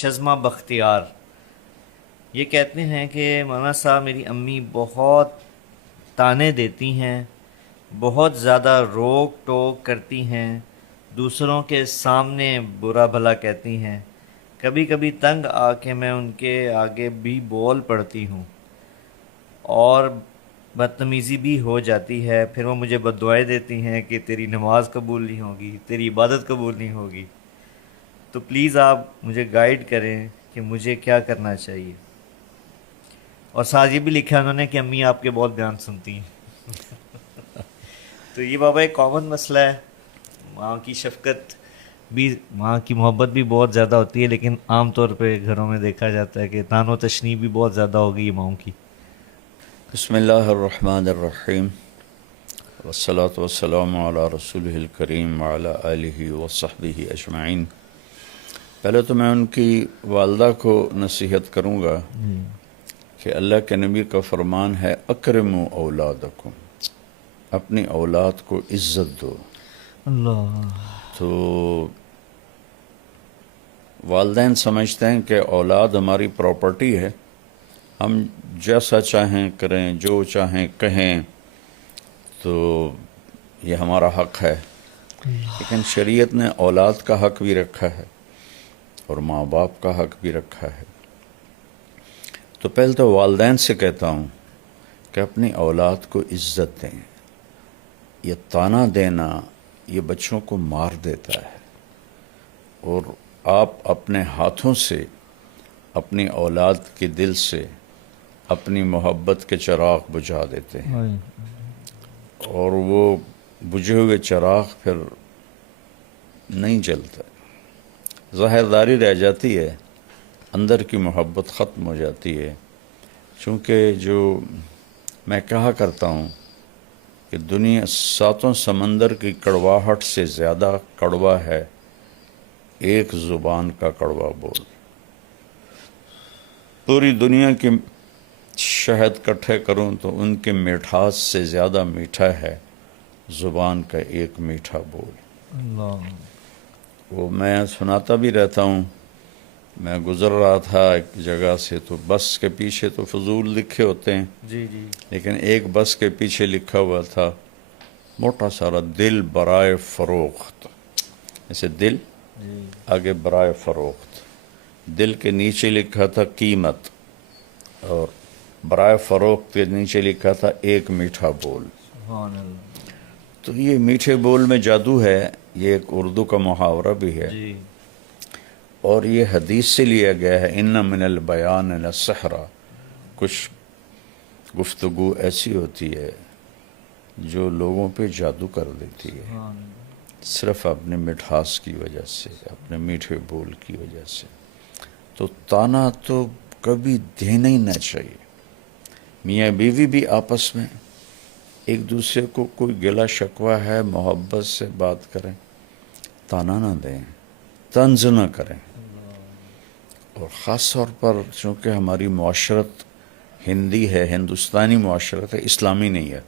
شزمہ بختیار، یہ کہتے ہیں کہ مولانا صاحب میری امی بہت تانے دیتی ہیں، بہت زیادہ روک ٹوک کرتی ہیں، دوسروں کے سامنے برا بھلا کہتی ہیں، کبھی کبھی تنگ آ کے میں ان کے آگے بھی بول پڑتی ہوں اور بدتمیزی بھی ہو جاتی ہے، پھر وہ مجھے بد دعائیں دیتی ہیں کہ تیری نماز قبول نہیں ہوگی، تیری عبادت قبول نہیں ہوگی۔ تو پلیز آپ مجھے گائیڈ کریں کہ مجھے کیا کرنا چاہیے۔ اور ساتھ یہ بھی لکھا ہے انہوں نے کہ امی آپ کے بہت بیان سنتی ہیں۔ تو یہ بابا ایک کامن مسئلہ ہے، ماں کی شفقت بھی، ماں کی محبت بھی بہت زیادہ ہوتی ہے، لیکن عام طور پہ گھروں میں دیکھا جاتا ہے کہ تان و تشنیع بھی بہت زیادہ ہو گئی ہے ماؤں کی۔ بسم اللہ الرحمن الرحیم، والصلاة والسلام علی رسولہ الکریم وعلی آلہ وصحبہ اجمعین۔ پہلے تو میں ان کی والدہ کو نصیحت کروں گا کہ اللہ کے نبی کا فرمان ہے اکرموا اولادکم، اپنی اولاد کو عزت دو۔ اللہ تو والدین سمجھتے ہیں کہ اولاد ہماری پراپرٹی ہے، ہم جیسا چاہیں کریں، جو چاہیں کہیں، تو یہ ہمارا حق ہے۔ لیکن شریعت نے اولاد کا حق بھی رکھا ہے اور ماں باپ کا حق بھی رکھا ہے۔ تو پہلے تو والدین سے کہتا ہوں کہ اپنی اولاد کو عزت دیں۔ یہ طعنہ دینا یہ بچوں کو مار دیتا ہے، اور آپ اپنے ہاتھوں سے اپنی اولاد کے دل سے اپنی محبت کے چراغ بجھا دیتے ہیں، اور وہ بجھے ہوئے چراغ پھر نہیں جلتا، ظاہرداری رہ جاتی ہے، اندر کی محبت ختم ہو جاتی ہے۔ چونکہ جو میں کہا کرتا ہوں کہ دنیا ساتوں سمندر کی کڑواہٹ سے زیادہ کڑوا ہے ایک زبان کا کڑوا بول۔ پوری دنیا کی شہد کٹھے کروں تو ان کے مٹھاس سے زیادہ میٹھا ہے زبان کا ایک میٹھا بول۔ اللہ وہ میں سناتا بھی رہتا ہوں۔ میں گزر رہا تھا ایک جگہ سے، تو بس کے پیچھے تو فضول لکھے ہوتے ہیں، جی جی لیکن ایک بس کے پیچھے لکھا ہوا تھا موٹا سارا دل برائے فروخت، ایسے دل جی آگے برائے فروخت، دل کے نیچے لکھا تھا قیمت، اور برائے فروخت کے نیچے لکھا تھا ایک میٹھا بول۔ سبحان اللہ۔ تو یہ میٹھے بول میں جادو ہے، یہ ایک اردو کا محاورہ بھی ہے، جی اور یہ حدیث سے لیا گیا ہے، ان من البیان لسحرا۔ کچھ گفتگو ایسی ہوتی ہے جو لوگوں پہ جادو کر دیتی ہے، سبحان اللہ۔ صرف اپنے مٹھاس کی وجہ سے، اپنے میٹھے بول کی وجہ سے۔ تو طعنہ تو کبھی دینا ہی نہ چاہیے۔ میاں بیوی بھی آپس میں ایک دوسرے کو کوئی گلہ شکوہ ہے محبت سے بات کریں، طعنہ نہ دیں، طنز نہ کریں۔ اور خاص طور پر چونکہ ہماری معاشرت ہندی ہے، ہندوستانی معاشرت ہے، اسلامی نہیں ہے،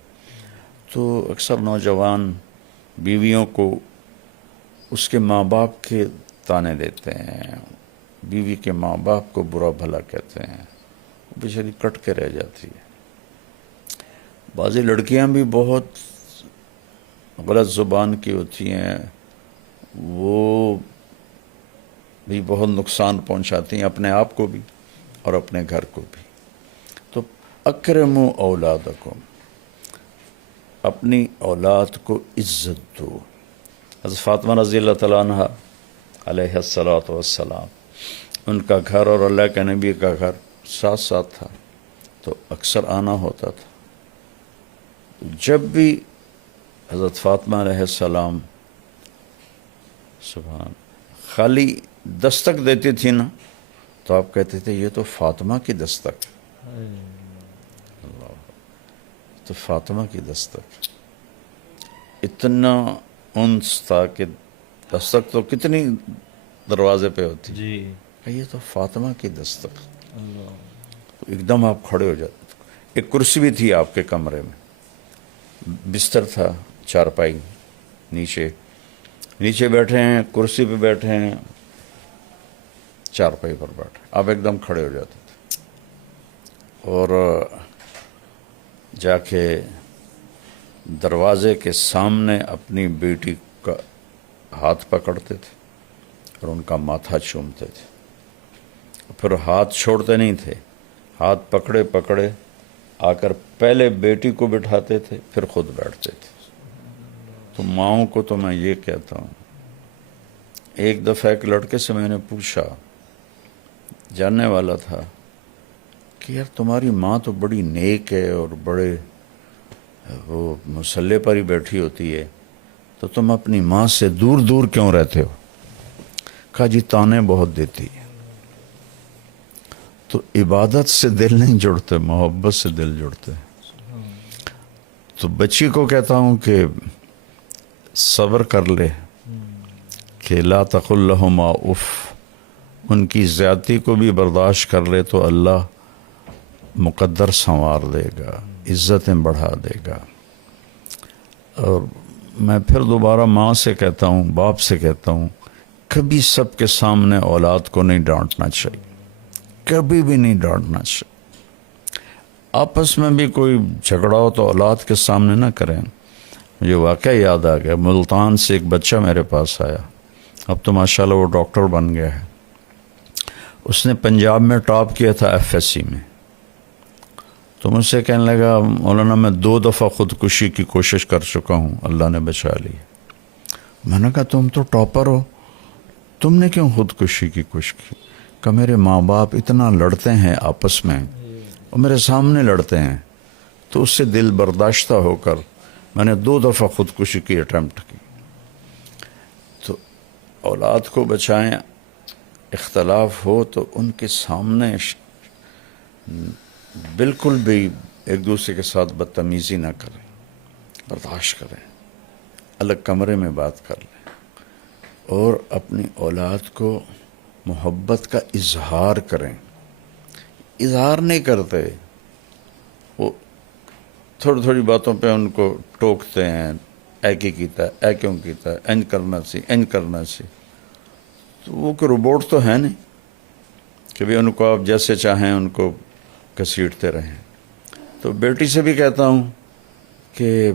تو اکثر نوجوان بیویوں کو اس کے ماں باپ کے طعنے دیتے ہیں، بیوی کے ماں باپ کو برا بھلا کہتے ہیں، وہ بیچاری کٹ کے رہ جاتی ہے۔ بعضی لڑکیاں بھی بہت غلط زبان کی ہوتی ہیں، وہ بھی بہت نقصان پہنچاتی ہیں اپنے آپ کو بھی اور اپنے گھر کو بھی۔ تو اکرموا اولادکم، اپنی اولاد کو عزت دو۔ حضرت فاطمہ رضی اللہ تعالیٰ عنہ علیہ الصلاۃ والسلام، ان کا گھر اور اللہ کے نبی کا گھر ساتھ ساتھ تھا، تو اکثر آنا ہوتا تھا۔ جب بھی حضرت فاطمہ علیہ السلام سبحان خالی دستک دیتی تھی نا، تو آپ کہتے تھے یہ تو فاطمہ کی دستک، تو فاطمہ کی دستک، اتنا انس تھا کہ دستک تو کتنی دروازے پہ ہوتی، جی کہ یہ تو فاطمہ کی دستک۔ اللہ ایک دم آپ کھڑے ہو جاتے۔ ایک کرسی بھی تھی آپ کے کمرے میں، بستر تھا، چارپائی، نیچے بیٹھے ہیں، کرسی پہ بیٹھے ہیں، چارپائی پر بیٹھے، آپ ایک دم کھڑے ہو جاتے تھے اور جا کے دروازے کے سامنے اپنی بیٹی کا ہاتھ پکڑتے تھے اور ان کا ماتھا چومتے تھے، پھر ہاتھ چھوڑتے نہیں تھے، ہاتھ پکڑے پکڑے آ کر پہلے بیٹی کو بٹھاتے تھے پھر خود بیٹھتے تھے۔ تو ماؤں کو تو میں یہ کہتا ہوں، ایک دفعہ ایک لڑکے سے میں نے پوچھا، جاننے والا تھا، کہ یار تمہاری ماں تو بڑی نیک ہے اور بڑے وہ مصلے پر ہی بیٹھی ہوتی ہے، تو تم اپنی ماں سے دور دور کیوں رہتے ہو؟ کہا جی تانے بہت دیتی ہے۔ تو عبادت سے دل نہیں جڑتے، محبت سے دل جڑتے۔ تو بچی کو کہتا ہوں کہ صبر کر لے، کہ لا تقل لہما اف، ان کی زیادتی کو بھی برداشت کر لے تو اللہ مقدر سنوار دے گا، عزتیں بڑھا دے گا۔ اور میں پھر دوبارہ ماں سے کہتا ہوں، باپ سے کہتا ہوں، کبھی سب کے سامنے اولاد کو نہیں ڈانٹنا چاہیے، کبھی بھی نہیں ڈانٹنا چاہیے۔ آپس میں بھی کوئی جھگڑا ہو تو اولاد کے سامنے نہ کریں۔ مجھے واقعہ یاد آ گیا، ملتان سے ایک بچہ میرے پاس آیا، اب تو ماشاءاللہ وہ ڈاکٹر بن گیا ہے۔ اس نے پنجاب میں ٹاپ کیا تھا FSC میں۔ تو مجھ سے کہنے لگا، مولانا میں 2 دفعہ خودکشی کی کوشش کر چکا ہوں، اللہ نے بچا لی۔ میں نے کہا تم تو ٹاپر ہو، تم نے کیوں خودکشی کی کوشش کی؟ کہ میرے ماں باپ اتنا لڑتے ہیں آپس میں اور میرے سامنے لڑتے ہیں، تو اس سے دل برداشتہ ہو کر میں نے 2 دفعہ خودکشی کی اٹیمپٹ کی۔ تو اولاد کو بچائیں، اختلاف ہو تو ان کے سامنے بالکل بھی ایک دوسرے کے ساتھ بدتمیزی نہ کریں، برداشت کریں، الگ کمرے میں بات کر لیں، اور اپنی اولاد کو محبت کا اظہار کریں۔ اظہار نہیں کرتے، وہ تھوڑی تھوڑی باتوں پہ ان کو ٹوکتے ہیں، اے کی کیتا ہے، اے کیوں کیتا ہے، انج کرنا سی، انج کرنا سی۔ تو وہ کوئی روبوٹ تو ہے نہیں کہ بھی ان کو آپ جیسے چاہیں ان کو گھسیٹتے رہیں۔ تو بیٹی سے بھی کہتا ہوں کہ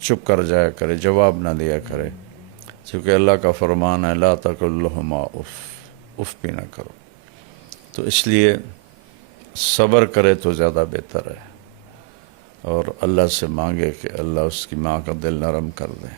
چپ کر جایا کرے، جواب نہ دیا کرے، کیونکہ اللہ کا فرمان ہے لا تقل لہما اف، اف بھی نہ کرو۔ تو اس لیے صبر کرے تو زیادہ بہتر ہے، اور اللہ سے مانگے کہ اللہ اس کی ماں کا دل نرم کر دے۔